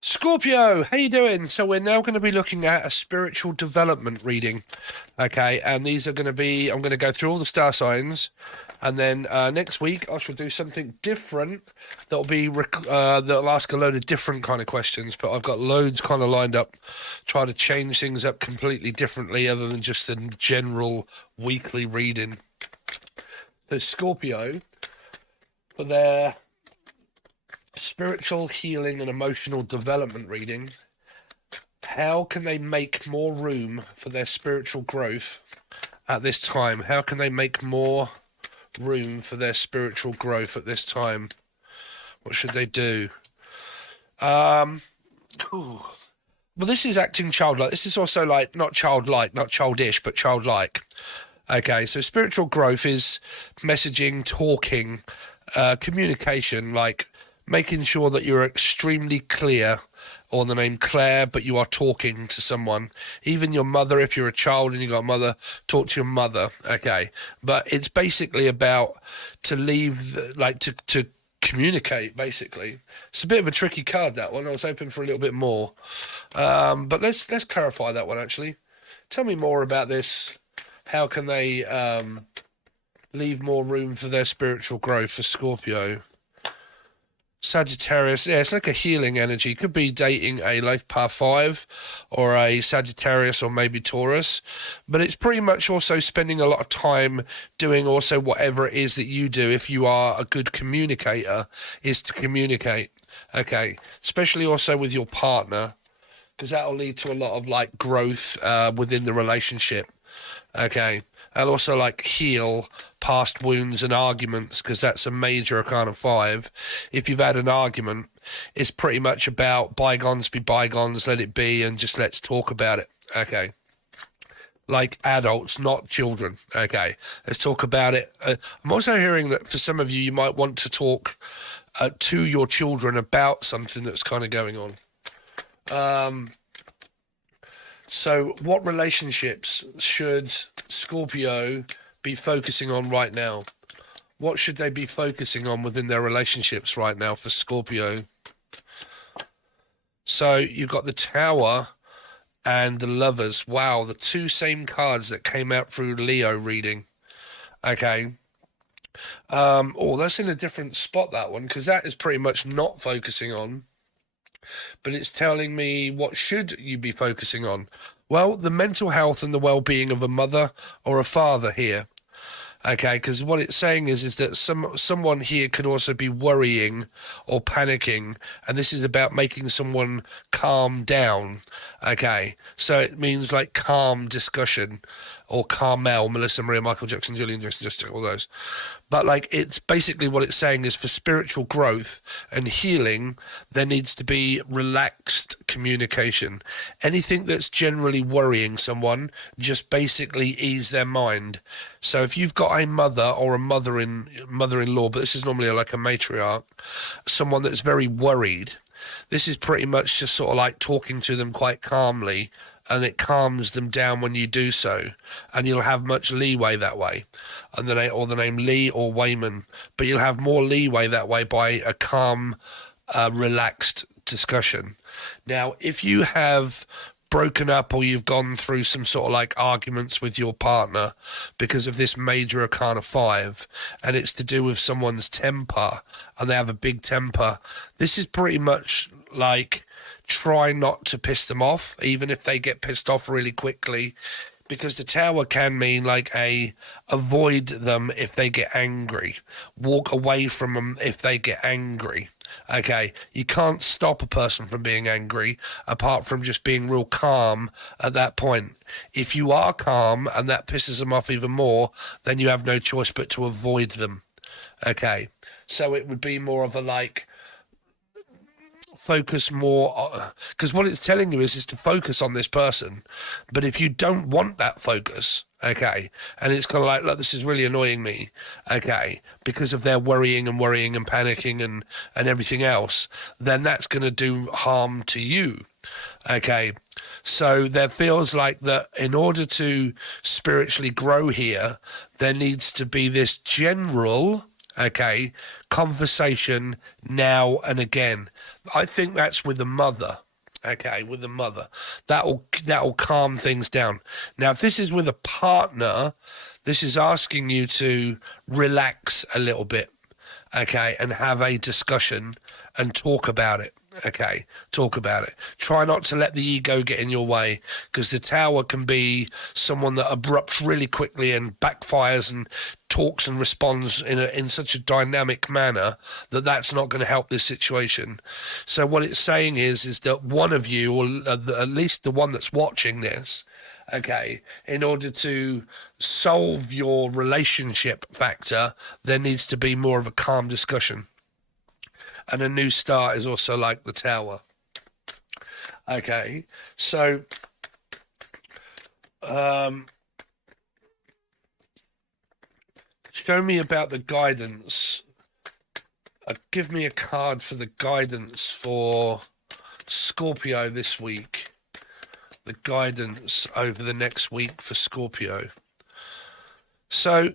Scorpio, how you doing? So we're now going to be looking at a spiritual development reading, okay? And these are going to be, I'm going to go through all the star signs, and then next week I shall do something different that'll ask a load of different kind of questions. But I've got loads kind of lined up, try to change things up completely differently, other than just the general weekly reading. So Scorpio, for their spiritual healing and emotional development reading, how can they make more room for their spiritual growth at this time? How can they make more room for their spiritual growth at this time? What should they do? Well, this is acting childlike. This is also like not childlike, not childish, but childlike. Okay, so spiritual growth is messaging, talking, communication, like making sure that you're extremely clear on the name Claire, but you are talking to someone. Even your mother, if you're a child and you've got a mother, talk to your mother, okay? But it's basically about to communicate, basically. It's a bit of a tricky card, that one. I was hoping for a little bit more. But let's clarify that one, actually. Tell me more about this. How can they leave more room for their spiritual growth for Scorpio? Sagittarius, yeah, it's like a healing energy. Could be dating a life path 5 or a Sagittarius or maybe Taurus, but it's pretty much also spending a lot of time doing also whatever it is that you do. If you are a good communicator, is to communicate, okay, especially also with your partner, because that'll lead to a lot of like growth within the relationship, okay. And also like heal past wounds and arguments, because that's a major arcana 5. If you've had an argument, it's pretty much about bygones be bygones, let it be, and just let's talk about it, okay. Like adults, not children, okay. Let's talk about it. I'm also hearing that for some of you, you might want to talk to your children about something that's kind of going on. So what relationships should Scorpio be focusing on right now? What should they be focusing on within their relationships right now for Scorpio? So you've got the Tower and the Lovers. Wow, the two same cards that came out through Leo reading. Okay. That's in a different spot, that one, because that is pretty much not focusing on. But it's telling me what should you be focusing on. Well, the mental health and the well-being of a mother or a father here. Okay, because what it's saying is that someone here could also be worrying or panicking, and this is about making someone calm down. Okay, so it means like calm discussion, or Carmel, Melissa Maria, Michael Jackson, Julian Justin, all those. But like, it's basically what it's saying is for spiritual growth and healing, there needs to be relaxed communication. Anything that's generally worrying someone, just basically ease their mind. So if you've got a mother or a mother-in-law, but this is normally like a matriarch, someone that's very worried, this is pretty much just sort of like talking to them quite calmly, and it calms them down when you do so, and you'll have much leeway that way. And the name Lee or Wayman, but you'll have more leeway that way by a calm, relaxed discussion. Now, if you have broken up or you've gone through some sort of like arguments with your partner because of this major arcana 5, and it's to do with someone's temper, and they have a big temper, this is pretty much like, try not to piss them off, even if they get pissed off really quickly, because the Tower can mean like avoid them if they get angry, walk away from them if they get angry. Okay, you can't stop a person from being angry apart from just being real calm at that point. If you are calm and that pisses them off even more, then you have no choice but to avoid them. Okay, so it would be more of a like, focus more, because what it's telling you is to focus on this person. But if you don't want that focus, okay, and it's kind of like, look, this is really annoying me, okay, because of their worrying and panicking and everything else, then that's going to do harm to you, okay. So there feels like that in order to spiritually grow here, there needs to be this general, okay, conversation now and again. I think that's with the mother. Okay, with the mother. That'll calm things down. Now, if this is with a partner, this is asking you to relax a little bit, okay, and have a discussion and talk about it. Okay, talk about it. Try not to let the ego get in your way, because the Tower can be someone that abrupts really quickly and backfires and talks and responds in such a dynamic manner that that's not going to help this situation. So what it's saying is that one of you, or at least the one that's watching this, okay, in order to solve your relationship factor, there needs to be more of a calm discussion. And a new start is also like the Tower. Okay, so show me about the guidance. Give me a card for the guidance for Scorpio this week. The guidance over the next week for Scorpio. So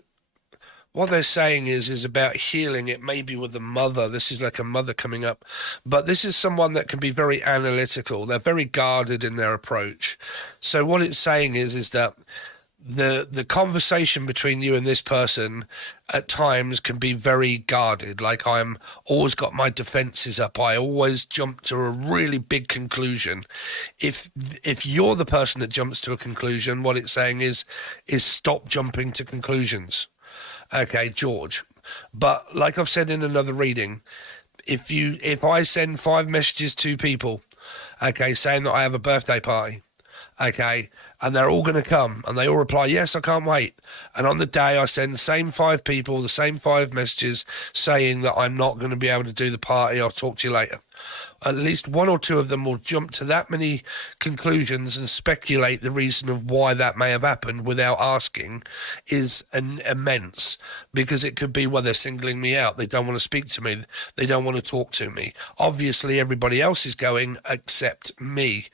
what they're saying is about healing. It may be with the mother. This is like a mother coming up. But this is someone that can be very analytical. They're very guarded in their approach. So what it's saying is that the conversation between you and this person at times can be very guarded. Like, I'm always got my defenses up. I always jump to a really big conclusion. If you're the person that jumps to a conclusion, what it's saying is stop jumping to conclusions. Okay, George. But like I've said in another reading, if I send 5 messages to people, okay, saying that I have a birthday party, okay, and they're all going to come, and they all reply, yes, I can't wait. And on the day I send the same 5 people, the same 5 messages saying that I'm not going to be able to do the party, I'll talk to you later. At least 1 or 2 of them will jump to that many conclusions and speculate the reason of why that may have happened without asking is immense, because it could be, well, they're singling me out. They don't want to speak to me. They don't want to talk to me. Obviously, everybody else is going except me.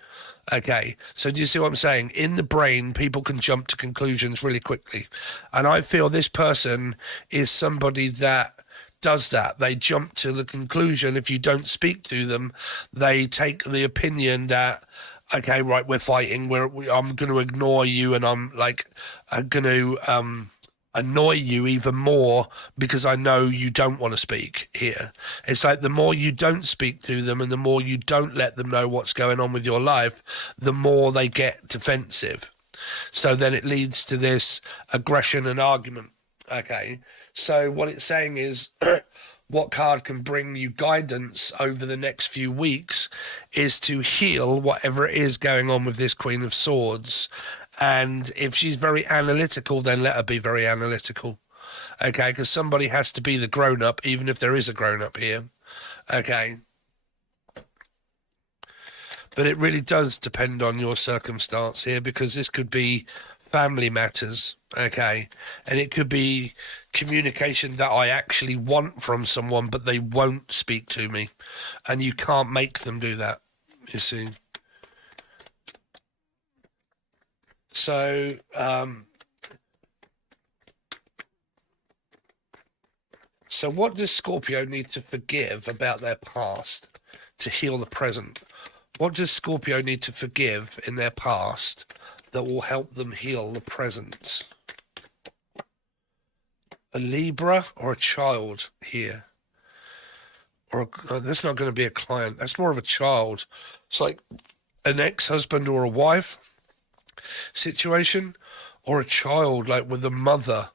Okay, so do you see what I'm saying? In the brain, people can jump to conclusions really quickly. And I feel this person is somebody that does that. They jump to the conclusion. If you don't speak to them, they take the opinion that, okay, right, we're fighting. I'm going to ignore you, and I'm going to annoy you even more because I know you don't want to speak here. It's like the more you don't speak to them and the more you don't let them know what's going on with your life, the more they get defensive. So then it leads to this aggression and argument. Okay, so what it's saying is what card can bring you guidance over the next few weeks is to heal whatever it is going on with this Queen of Swords. And if she's very analytical, then let her be very analytical. Okay, because somebody has to be the grown-up, even if there is a grown-up here. Okay. But it really does depend on your circumstance here, because this could be family matters, okay, and it could be communication that I actually want from someone, but they won't speak to me, and you can't make them do that, you see. So so what does Scorpio need to forgive about their past to heal the present? What does Scorpio need to forgive in their past that will help them heal the present? A Libra or a child here? Or that's not going to be a client. That's more of a child. It's like an ex-husband or a wife situation, or a child, like with a mother.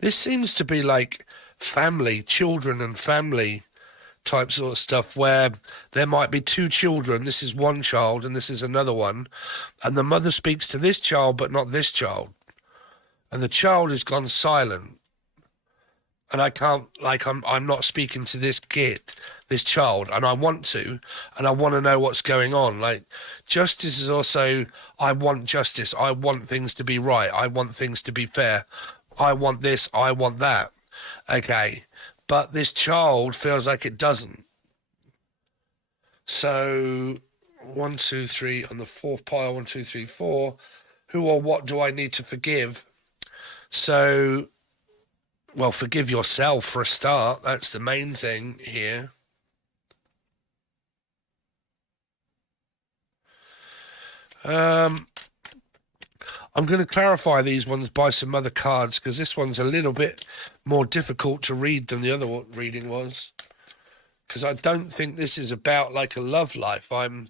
This seems to be like family, children and family type sort of stuff, where there might be 2 children. This is one child and this is another one, and the mother speaks to this child but not this child, and the child has gone silent, and I can't, like, I'm not speaking to this kid, this child, and I want to, and I want to know what's going on. Like, justice is also, I want justice, I want things to be right, I want things to be fair, I want this, I want that. Okay, but this child feels like it doesn't. So 1, 2, 3 on the 4th pile, 1, 2, 3, 4. Who or what do I need to forgive? So, well, forgive yourself for a start. That's the main thing here. I'm going to clarify these ones by some other cards, because this one's a little bit more difficult to read than the other reading was. Because I don't think this is about like a love life. I'm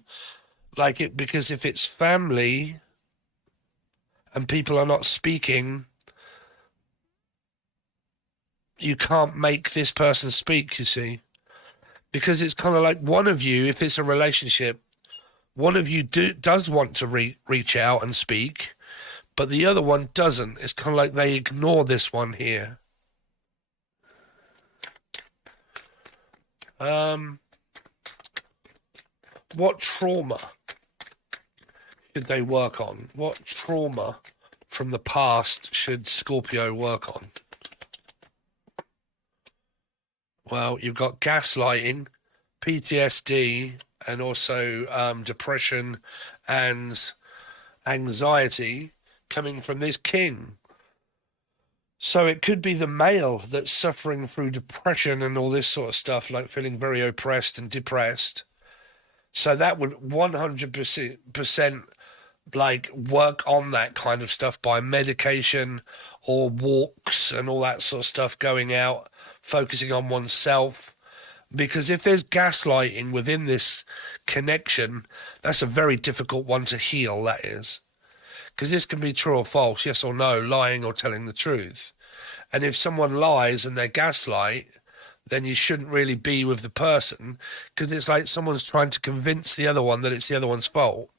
like it because if it's family and people are not speaking, you can't make this person speak, you see. Because it's kind of like one of you, if it's a relationship, one of you does want to reach out and speak, but the other one doesn't. It's kind of like they ignore this one here. What trauma should they work on? What trauma from the past should Scorpio work on? Well, you've got gaslighting, PTSD, and also depression and anxiety coming from this king. So it could be the male that's suffering through depression and all this sort of stuff, like feeling very oppressed and depressed. So that would 100% like work on that kind of stuff by medication or walks and all that sort of stuff, going out, focusing on oneself. Because if there's gaslighting within this connection, that's a very difficult one to heal, that is. Because this can be true or false, yes or no, lying or telling the truth. And if someone lies and they gaslight, then you shouldn't really be with the person, because it's like someone's trying to convince the other one that it's the other one's fault.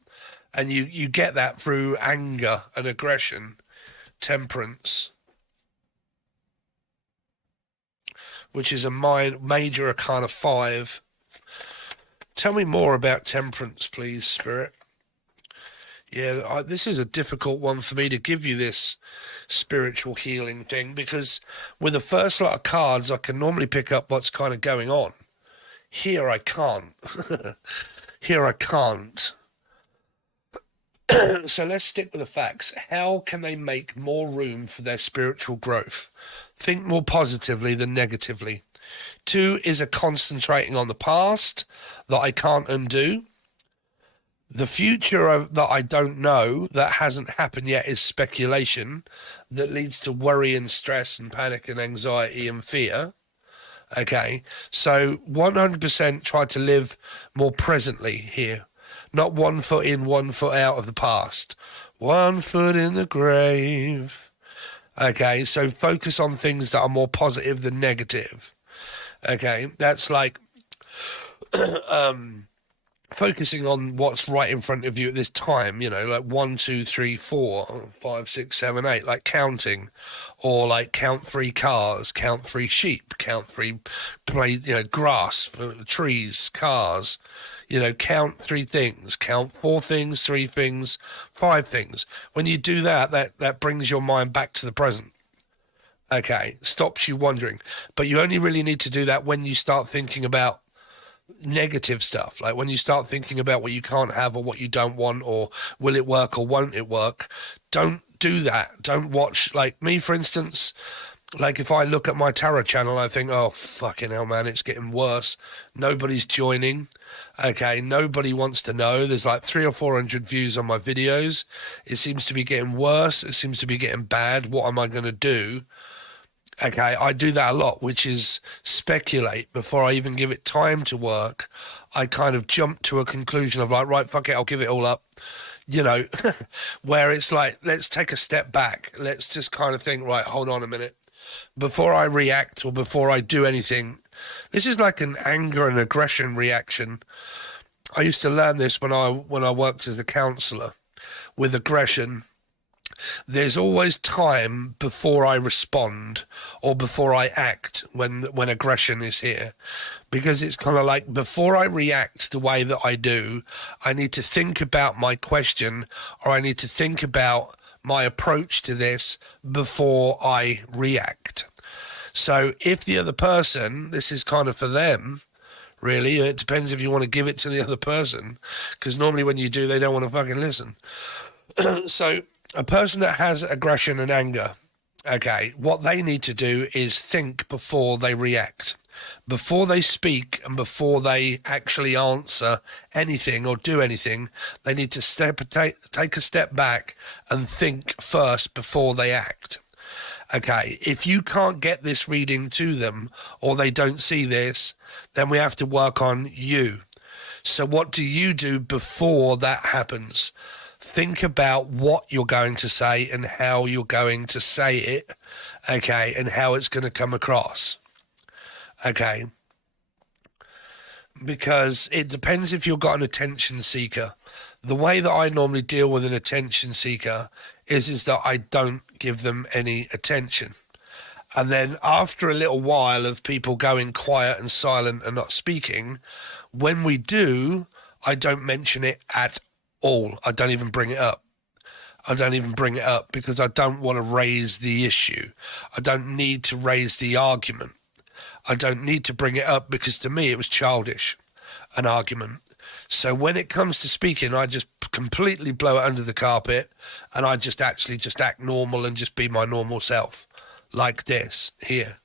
And you get that through anger and aggression, temperance, which is a major arcana 5. Tell me more about temperance, please, Spirit. Yeah, this is a difficult one for me to give you this spiritual healing thing, because with the first lot of cards, I can normally pick up what's kind of going on. Here I can't. Here I can't. So let's stick with the facts. How can they make more room for their spiritual growth? Think more positively than negatively. 2 is a concentrating on the past that I can't undo. The future that I don't know, that hasn't happened yet, is speculation that leads to worry and stress and panic and anxiety and fear. Okay, so 100% try to live more presently here. Not 1 foot in, 1 foot out of the past. 1 foot in the grave. Okay, so focus on things that are more positive than negative. Okay, that's like focusing on what's right in front of you at this time, you know, like 1, 2, 3, 4, 5, 6, 7, 8, like counting, or like count 3 cars, count 3 sheep, count 3 grass, trees, cars, you know, count 3 things, count 4 things, 3 things, 5 things. When you do that, that brings your mind back to the present. Okay, stops you wondering. But you only really need to do that when you start thinking about negative stuff, like when you start thinking about what you can't have or what you don't want, or will it work or won't it work. Don't do that. Don't watch, like me for instance, like if I look at my tarot channel, I think, oh fucking hell man, it's getting worse, nobody's joining. Okay, nobody wants to know. There's like 300 or 400 views on my videos. It seems to be getting worse, it seems to be getting bad. What am I going to do? Okay, I do that a lot, which is speculate before I even give it time to work. I kind of jump to a conclusion of like, right, fuck it, I'll give it all up. You know, where it's like, let's take a step back. Let's just kind of think, right, hold on a minute. Before I react or before I do anything, this is like an anger and aggression reaction. I used to learn this when I worked as a counsellor with aggression. There's always time before I respond or before I act when aggression is here, because it's kind of like before I react the way that I do, I need to think about my question, or I need to think about my approach to this before I react. So if the other person, this is kind of for them, really, it depends if you want to give it to the other person, because normally when you do, they don't want to fucking listen. So a person that has aggression and anger, Okay, what they need to do is think before they react. Before they speak and before they actually answer anything or do anything, they need to take a step back and think first before they act. Okay, if you can't get this reading to them or they don't see this, then we have to work on you. So what do you do before that happens? Think about what you're going to say and how you're going to say it, okay, and how it's going to come across, okay? Because it depends if you've got an attention seeker. The way that I normally deal with an attention seeker is that I don't give them any attention. And then after a little while of people going quiet and silent and not speaking, when we do, I don't mention it at all. I don't even bring it up. I don't even bring it up because I don't want to raise the issue. I don't need to raise the argument. I don't need to bring it up because to me it was childish, an argument. So when it comes to speaking, I just completely blow it under the carpet and I just act normal and just be my normal self, like this here.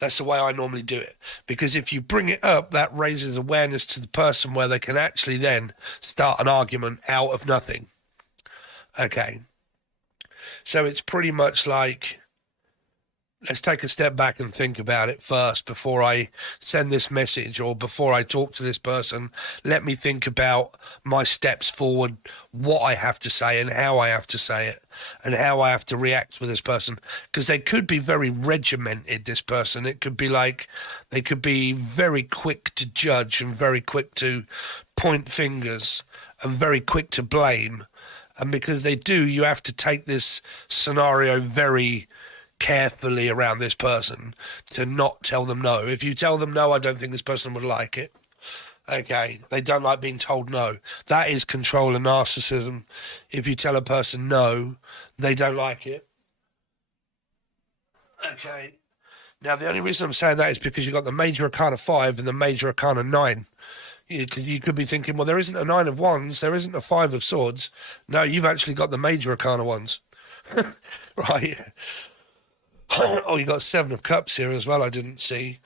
That's the way I normally do it. Because if you bring it up, that raises awareness to the person where they can actually then start an argument out of nothing. Okay. So it's pretty much like, let's take a step back and think about it first before I send this message or before I talk to this person. Let me think about my steps forward, what I have to say and how I have to say it and how I have to react with this person. Because they could be very regimented, this person. It could be like they could be very quick to judge and very quick to point fingers and very quick to blame. And because they do, you have to take this scenario very carefully around this person to not tell them no. If you tell them no, I don't think this person would like it. Okay, they don't like being told no. That is control and narcissism. If you tell a person no, they don't like it. Okay. Now, the only reason I'm saying that is because you've got the Major Arcana 5 and the Major Arcana 9. You could be thinking, well, there isn't a 9 of Wands, there isn't a 5 of Swords. No, you've actually got the Major Arcana ones. Right. Oh, you got 7 of Cups here as well, I didn't see.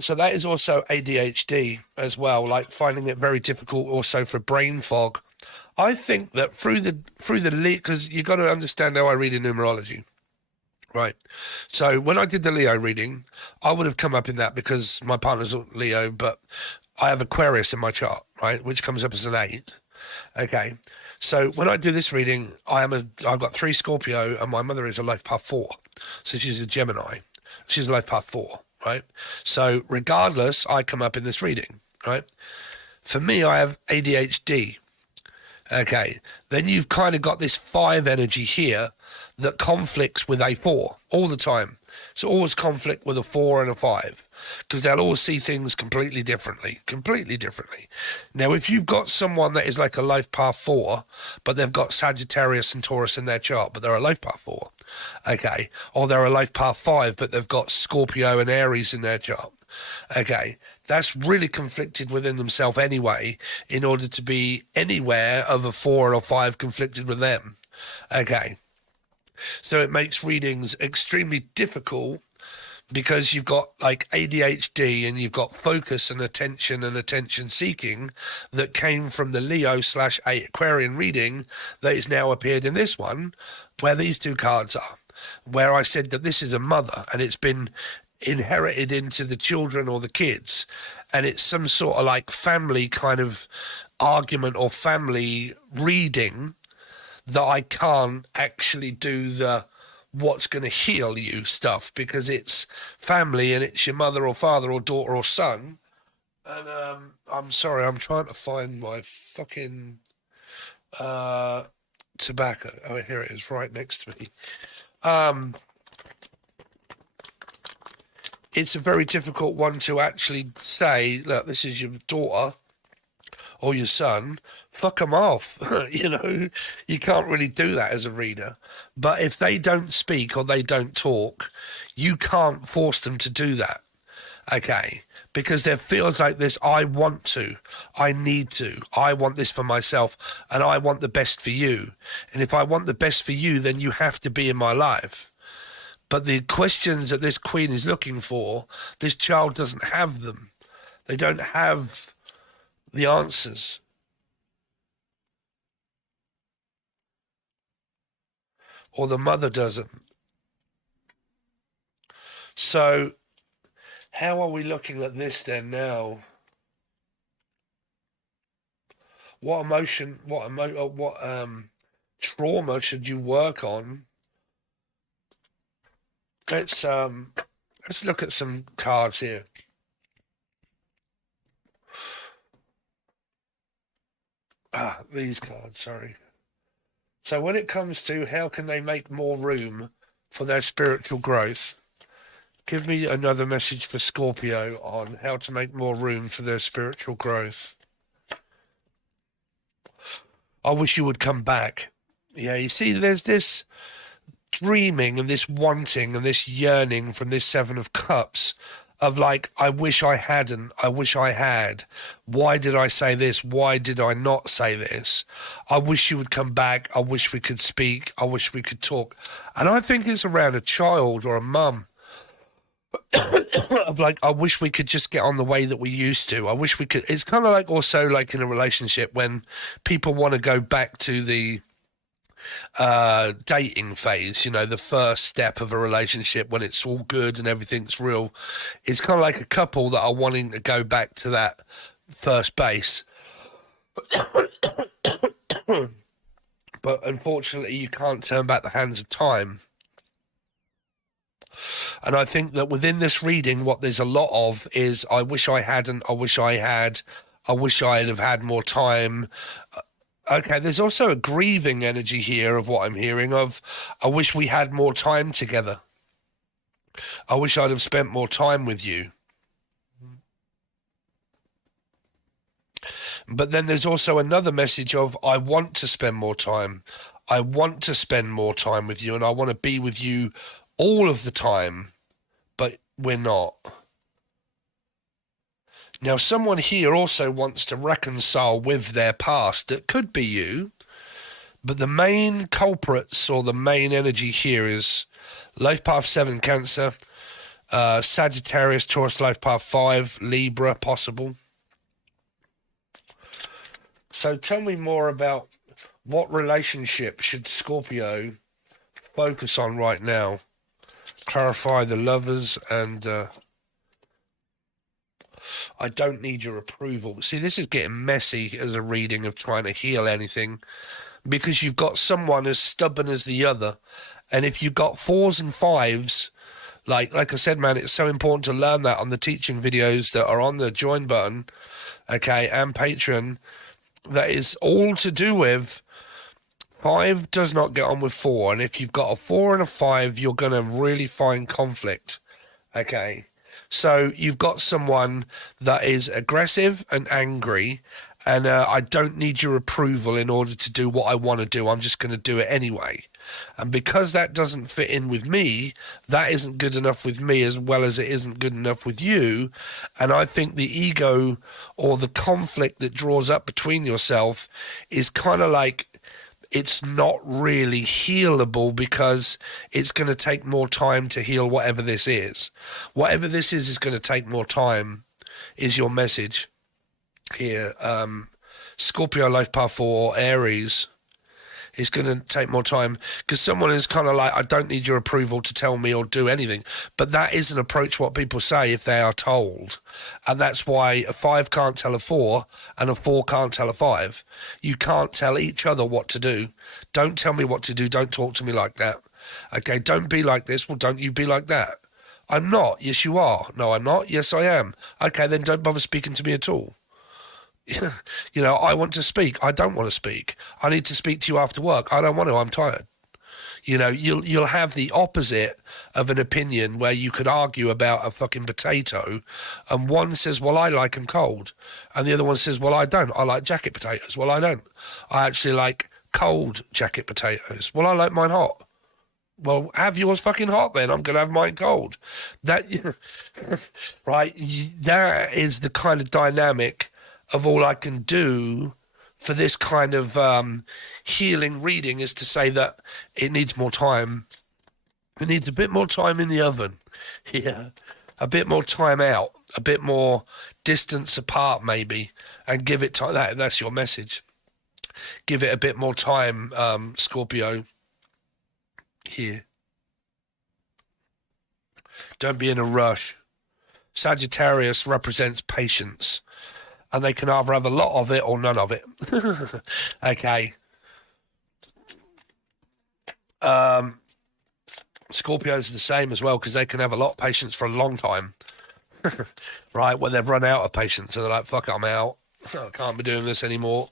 So that is also ADHD as well, like finding it very difficult also for brain fog. I think that through the because you got to understand how I read in numerology. Right. So when I did the Leo reading, I would have come up in that because my partner's Leo, but I have Aquarius in my chart, right, which comes up as an 8. Okay. So when I do this reading, I've got 3 Scorpio and my mother is a life path 4. So she's a Gemini. She's a life path 4, right? So regardless, I come up in this reading, right? For me, I have ADHD. Okay. Then you've kind of got this 5 energy here that conflicts with a 4 all the time. So always conflict with a 4 and a 5 because they'll always see things completely differently. Now, if you've got someone that is like a life path 4, but they've got Sagittarius and Taurus in their chart, but they're a life path 4, okay, or they're a life path 5, but they've got Scorpio and Aries in their chart, okay, that's really conflicted within themselves anyway in order to be anywhere of a 4 or 5 conflicted with them, okay. So it makes readings extremely difficult because you've got like ADHD and you've got focus and attention seeking that came from the Leo/8 Aquarian reading that is now appeared in this one where these 2 cards are, where I said that this is a mother and it's been inherited into the children or the kids and it's some sort of like family kind of argument or family reading that I can't actually do the what's going to heal you stuff because it's family and it's your mother or father or daughter or son. And I'm sorry, I'm trying to find my fucking tobacco. Oh, here it is right next to me. It's a very difficult one to actually say, look, this is your daughter or your son, fuck them off. You know, you can't really do that as a reader. But if they don't speak or they don't talk, you can't force them to do that. Okay, because there feels like this, I want to, I need to, I want this for myself and I want the best for you. And if I want the best for you, then you have to be in my life. But the questions that this queen is looking for, this child doesn't have them. They don't have the answers. Or the mother doesn't. So how are we looking at this then now? What trauma should you work on? Let's look at some cards here. These cards, sorry. So when it comes to how can they make more room for their spiritual growth, give me another message for Scorpio on how to make more room for their spiritual growth. I wish you would come back. Yeah, you see, there's this dreaming and this wanting and this yearning from this Seven of Cups of like, I wish I hadn't, I wish I had. Why did I say this? Why did I not say this? I wish you would come back. I wish we could speak. I wish we could talk. And I think it's around a child or a mum. Of like, I wish we could just get on the way that we used to. I wish we could. It's kind of like also like in a relationship when people want to go back to the dating phase, you know, the first step of a relationship when it's all good and everything's real. It's kind of like a couple that are wanting to go back to that first base. But unfortunately, you can't turn back the hands of time. And I think that within this reading, what there's a lot of is, I wish I hadn't, I wish I had, I wish I'd have had more time. Okay, there's also a grieving energy here of what I'm hearing of, I wish we had more time together. I wish I'd have spent more time with you. But then there's also another message of, I want to spend more time. I want to spend more time with you and I want to be with you all of the time, but we're not. Now, someone here also wants to reconcile with their past. It could be you, but the main culprits or the main energy here is Life Path 7 Cancer, Sagittarius, Taurus, Life Path 5, Libra, possible. So tell me more about what relationship should Scorpio focus on right now. Clarify the Lovers and I don't need your approval. See, this is getting messy as a reading of trying to heal anything because you've got someone as stubborn as the other. And if you've got 4s and 5s, like I said, man, it's so important to learn that on the teaching videos that are on the join button, okay, and Patreon. That is all to do with 5 does not get on with 4. And if you've got a 4 and a 5, you're going to really find conflict. Okay. So you've got someone that is aggressive and angry, and I don't need your approval in order to do what I want to do. I'm just going to do it anyway. And because that doesn't fit in with me, that isn't good enough with me as well as it isn't good enough with you. And I think the ego or the conflict that draws up between yourself is kind of like, it's not really healable because it's going to take more time to heal whatever this is. Whatever this is going to take more time, is your message here. Scorpio, Life Path 4, or Aries is going to take more time because someone is kind of like, I don't need your approval to tell me or do anything. But that is an approach what people say if they are told. And that's why a 5 can't tell a 4 and a 4 can't tell a 5. You can't tell each other what to do. Don't tell me what to do. Don't talk to me like that. Okay, don't be like this. Well, don't you be like that. I'm not. Yes, you are. No, I'm not. Yes, I am. Okay, then don't bother speaking to me at all. You know, I want to speak. I don't want to speak. I need to speak to you after work. I don't want to. I'm tired. You know, you'll have the opposite of an opinion where you could argue about a fucking potato, and one says, well, I like them cold, and the other one says, well, I don't. I like jacket potatoes. Well, I don't. I actually like cold jacket potatoes. Well, I like mine hot. Well, have yours fucking hot then. I'm going to have mine cold. That, right? That is the kind of dynamic of all I can do for this kind of healing reading is to say that it needs more time. It needs a bit more time in the oven. Yeah. A bit more time out. A bit more distance apart, maybe. And give it time. That's your message. Give it a bit more time, Scorpio. Here. Don't be in a rush. Sagittarius represents patience. And they can either have a lot of it or none of it. Okay. Scorpios are the same as well, because they can have a lot of patience for a long time. Right, when they've run out of patience and they're like, fuck, I'm out. I can't be doing this anymore.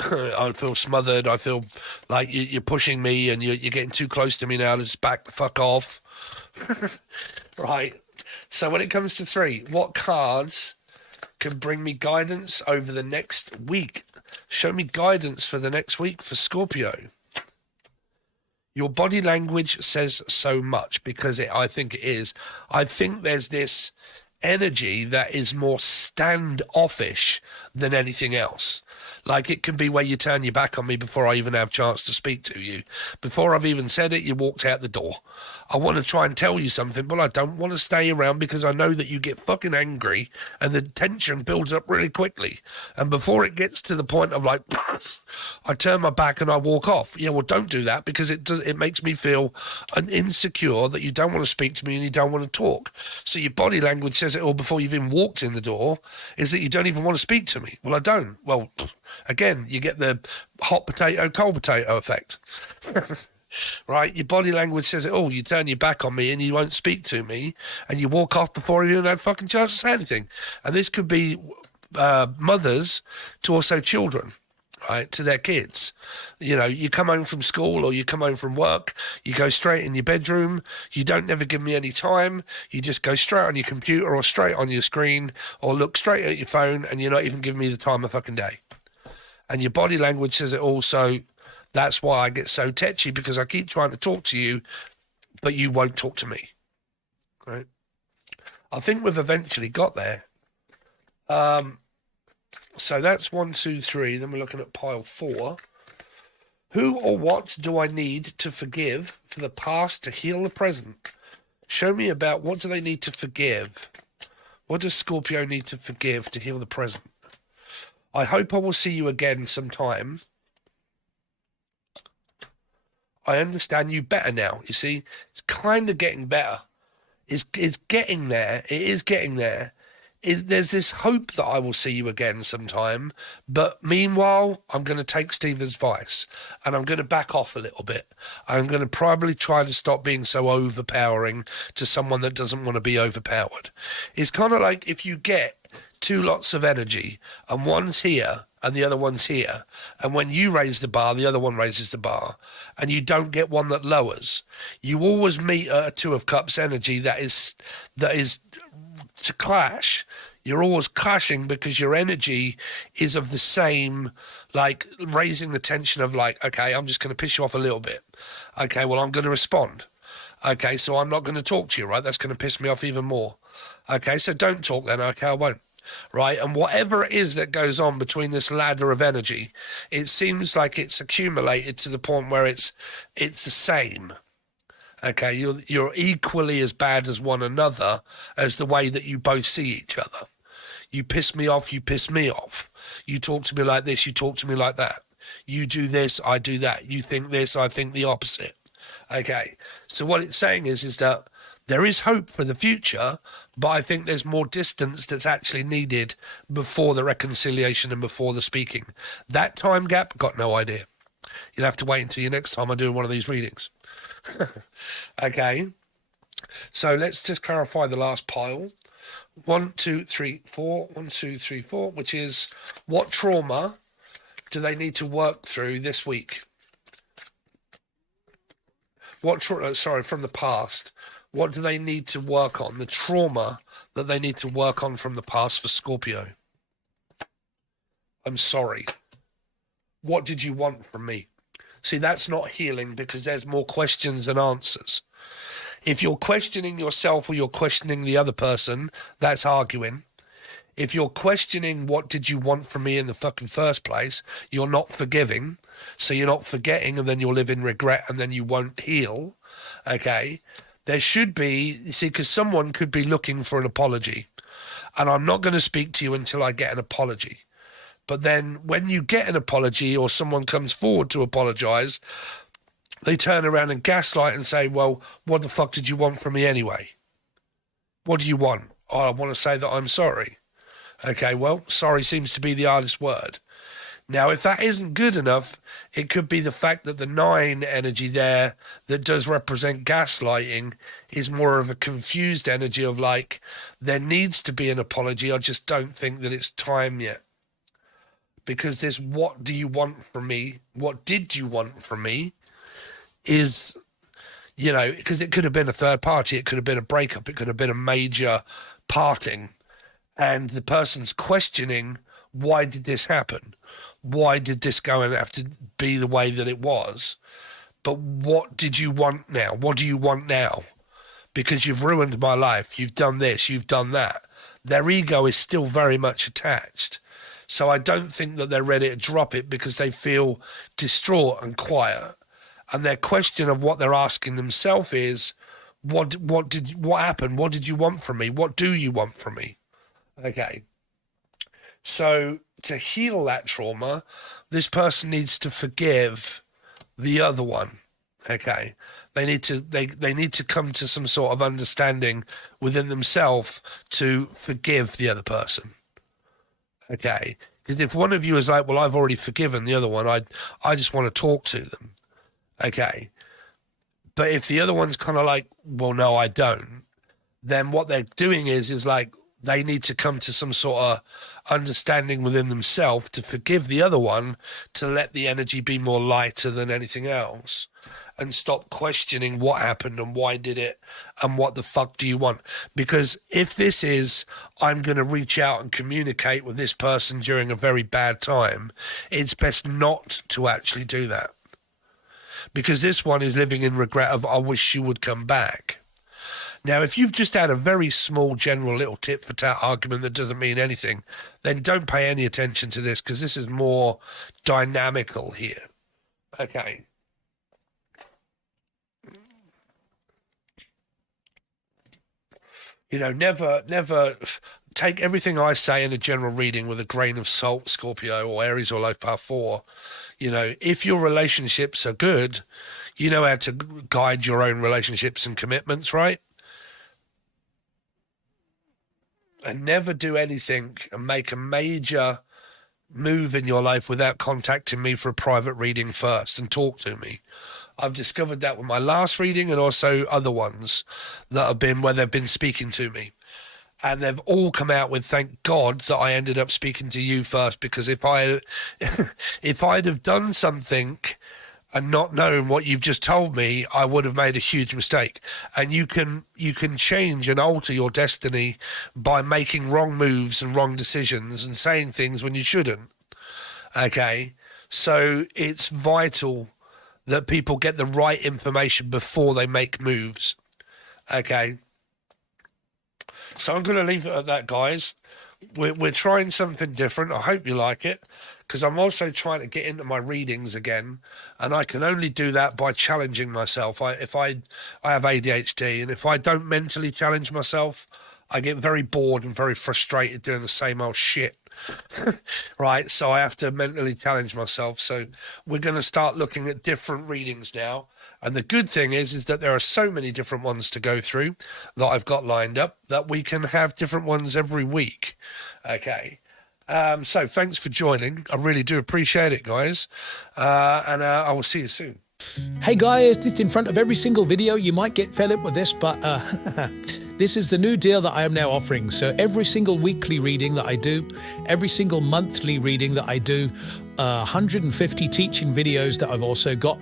I feel smothered. I feel like you're pushing me and you're getting too close to me now. Just back the fuck off. Right. So when it comes to 3, what cards can bring me guidance over the next week? Show me guidance for the next week for Scorpio. Your body language says so much, because I think it is. I think there's this energy that is more standoffish than anything else. Like, it can be where you turn your back on me before I even have a chance to speak to you. Before I've even said it, you walked out the door. I want to try and tell you something, but I don't want to stay around because I know that you get fucking angry and the tension builds up really quickly. And before it gets to the point of like, I turn my back and I walk off. Yeah, well, don't do that, because it makes me feel insecure that you don't want to speak to me and you don't want to talk. So your body language says it all before you've even walked in the door, is that you don't even want to speak to me. Well, I don't. Well, again, you get the hot potato, cold potato effect. Right? Your body language says it all. You turn your back on me and you won't speak to me, and you walk off before you even had fucking chance to say anything. And this could be mothers to also children, right, to their kids. You know, you come home from school or you come home from work, you go straight in your bedroom, you don't never give me any time, you just go straight on your computer or straight on your screen or look straight at your phone, and you're not even giving me the time of fucking day. And your body language says it all. So that's why I get so tetchy, because I keep trying to talk to you, but you won't talk to me. Right? I think we've eventually got there. So that's 1, 2, 3. Then we're looking at pile 4. Who or what do I need to forgive for the past to heal the present? Show me about what do they need to forgive. What does Scorpio need to forgive to heal the present? I hope I will see you again sometime. I understand you better now. You see, it's kind of getting better. It's getting there. It is getting there. There's this hope that I will see you again sometime. But meanwhile, I'm going to take Steve's advice and I'm going to back off a little bit. I'm going to probably try to stop being so overpowering to someone that doesn't want to be overpowered. It's kind of like if you get 2 lots of energy and one's here and the other one's here, and when you raise the bar, the other one raises the bar, and you don't get one that lowers. You always meet a 2 of cups energy that is to clash. You're always clashing because your energy is of the same, like raising the tension of like, okay, I'm just going to piss you off a little bit. Okay, well, I'm going to respond. Okay, so I'm not going to talk to you, right? That's going to piss me off even more. Okay, so don't talk then. Okay, I won't. Right, and whatever it is that goes on between this ladder of energy, it seems like it's accumulated to the point where it's the same. Okay, you're equally as bad as one another as the way that you both see each other. You piss me off, you piss me off. You talk to me like this, you talk to me like that. You do this, I do that. You think this, I think the opposite. Okay, so what it's saying is that there is hope for the future, but I think there's more distance that's actually needed before the reconciliation and before the speaking. That time gap, got no idea. You'll have to wait until your next time I do one of these readings. Okay, so let's just clarify the last pile. 1, 2, 3, 4. 1, 2, 3, 4, which is what trauma do they need to work through this week? From the past. What do they need to work on? The trauma that they need to work on from the past for Scorpio. I'm sorry. What did you want from me? See, that's not healing, because there's more questions than answers. If you're questioning yourself or you're questioning the other person, that's arguing. If you're questioning what did you want from me in the fucking first place, you're not forgiving. So you're not forgetting, and then you'll live in regret, and then you won't heal. Okay? There should be, you see, because someone could be looking for an apology. And I'm not going to speak to you until I get an apology. But then when you get an apology or someone comes forward to apologize, they turn around and gaslight and say, well, what the fuck did you want from me anyway? What do you want? Oh, I want to say that I'm sorry. Okay, well, sorry seems to be the hardest word. Now, if that isn't good enough, it could be the fact that the 9 energy there that does represent gaslighting is more of a confused energy of like, there needs to be an apology. I just don't think that it's time yet. Because this, what do you want from me? What did you want from me? Is, you know, because it could have been a third party. It could have been a breakup. It could have been a major parting. And the person's questioning, why did this happen? Why did this go and have to be the way that it was? But what did you want now? What do you want now? Because you've ruined my life. You've done this. You've done that. Their ego is still very much attached. So I don't think that they're ready to drop it because they feel distraught and quiet. And their question of what they're asking themselves is, what happened? What did you want from me? What do you want from me? Okay. So to heal that trauma, this person needs to forgive the other one. Okay. They need to come to some sort of understanding within themselves to forgive the other person. Okay. Because if one of you is like, well, I've already forgiven the other one, I just want to talk to them. Okay. But if the other one's kind of like, well, no, I don't, then what they're doing is like, they need to come to some sort of understanding within themselves to forgive the other one, to let the energy be more lighter than anything else, and stop questioning what happened and why did it and what the fuck do you want. Because if this is, I'm going to reach out and communicate with this person during a very bad time, it's best not to actually do that. Because this one is living in regret of, I wish you would come back. Now, if you've just had a very small, general little tit-for-tat argument that doesn't mean anything, then don't pay any attention to this, because this is more dynamical here. Okay. You know, never take everything I say in a general reading with a grain of salt, Scorpio or Aries or Life Path 4. You know, if your relationships are good, you know how to guide your own relationships and commitments, right? And never do anything and make a major move in your life without contacting me for a private reading first and talk to me. I've discovered that with my last reading and also other ones that have been where they've been speaking to me. And they've all come out with, thank God that I ended up speaking to you first, because if I'd have done something and not known what you've just told me, I would have made a huge mistake. And you can change and alter your destiny by making wrong moves and wrong decisions and saying things when you shouldn't. Okay? So it's vital that people get the right information before they make moves. Okay? So I'm going to leave it at that, guys. We're trying something different. I hope you like it, because I'm also trying to get into my readings again, and I can only do that by challenging myself. I have ADHD, and if I don't mentally challenge myself, I get very bored and very frustrated doing the same old shit. Right, so I have to mentally challenge myself. So we're going to start looking at different readings now, and the good thing is that there are so many different ones to go through that I've got lined up that we can have different ones every week. Okay, so thanks for joining. I really do appreciate it, guys, and I will see you soon. Hey guys, it's in front of every single video. You might get fed up with this, but this is the new deal that I am now offering. So every single weekly reading that I do, every single monthly reading that I do, 150 teaching videos that I've also got,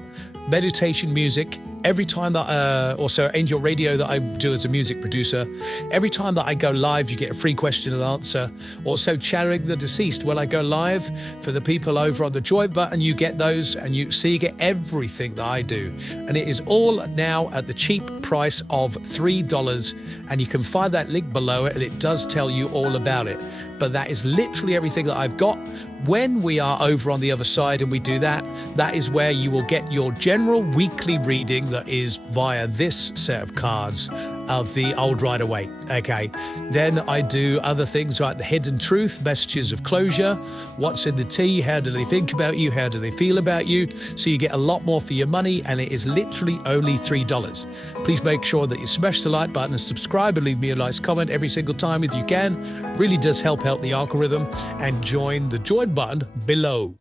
meditation music, every time that, also Angel Radio that I do as a music producer, every time that I go live, you get a free question and answer. Also, Chattering the Deceased, when I go live for the people over on the join button, you get those, and you get everything that I do. And it is all now at the cheap price of $3, and you can find that link below it, and it does tell you all about it. But that is literally everything that I've got. When we are over on the other side and we do that, that is where you will get your general weekly reading that is via this set of cards of the Old Rider-Waite. Okay, then I do other things like the Hidden Truth, Messages of Closure, What's in the Tea, How do they think about you, how do they feel about you, so you get a lot more for your money, and it is literally only $3. Please make sure that you smash the like button and subscribe and leave me a nice comment every single time if you can. Really does help the algorithm, and join the join button below.